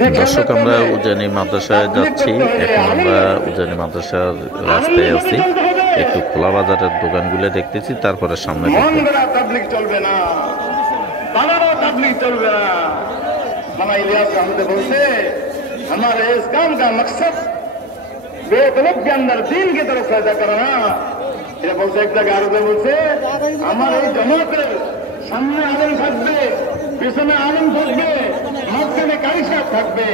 দর্শক, আমরা উজানি মাদ্রাসায় যাচ্ছি। এখন আমরা উজানি মাদ্রাসার রাস্তায় আছি, একটু খোলা বাজারের দোকানগুলো দেখতেছি, তারপরে সামনে তাবলীগ চলবে না, তাবলীগ চলবে না। মাওলানা ইলিয়াস আহমদ বলছে हमारे इस काम का मकसद बेतलब के अंदर दीन की तरफ फायदा करना। এটা বলছে এক জায়গায় আরো বলছে আমার এই জামাতের সামনে আলেম থাকবে, পিছনে আলেম থাকবে, মাঝখানে কারি সাহেব থাকবে,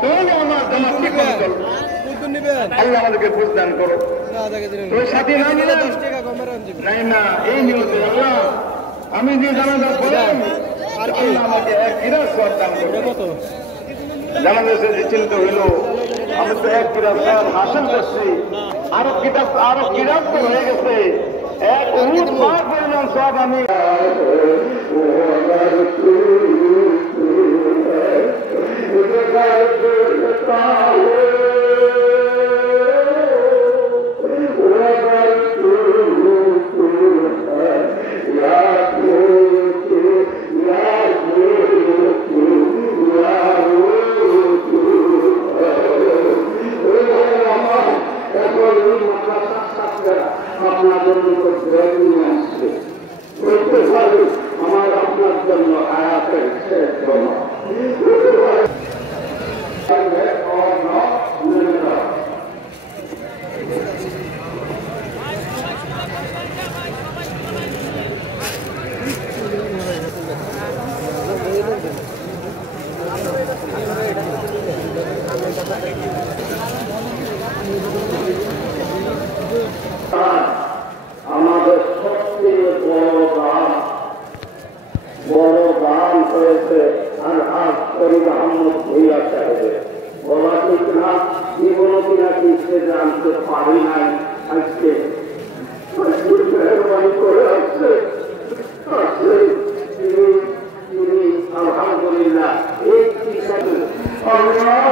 তাহলে আমার জামাত ঠিক মতো চলবে। আল্লাহ আমাদেরকে বুঝদান করো। ওই সাথী না নিলাম নাই না, এই নিয়তে আল্লাহ আমি যে জানাজা পড়লাম আল্লাহ আমাকে এক কিরাত সওয়াব দান করো। জানাজা যে চিন্তা হইল আমি তো এক কিরাত সওয়াব হাসিল করছি, আরো কিরাত তো হয়ে গেছে, এক উহুদ পার পরিমাণ সওয়াব আমি আমার আপনার জন্য আয়াতের শেষ জমা আমাদের সবচেয়ে বড় দান হয়েছে আলহাজ ফরিদ আহমদ ভূঁইয়া সাহেবের। বলা ঠিক না, জীবন কিনা কি সে জানতে পারি নাই, আজকে মেহরবানি করে আসছে। তিনি আলহামদুলিল্লাহ এই আল্লাহ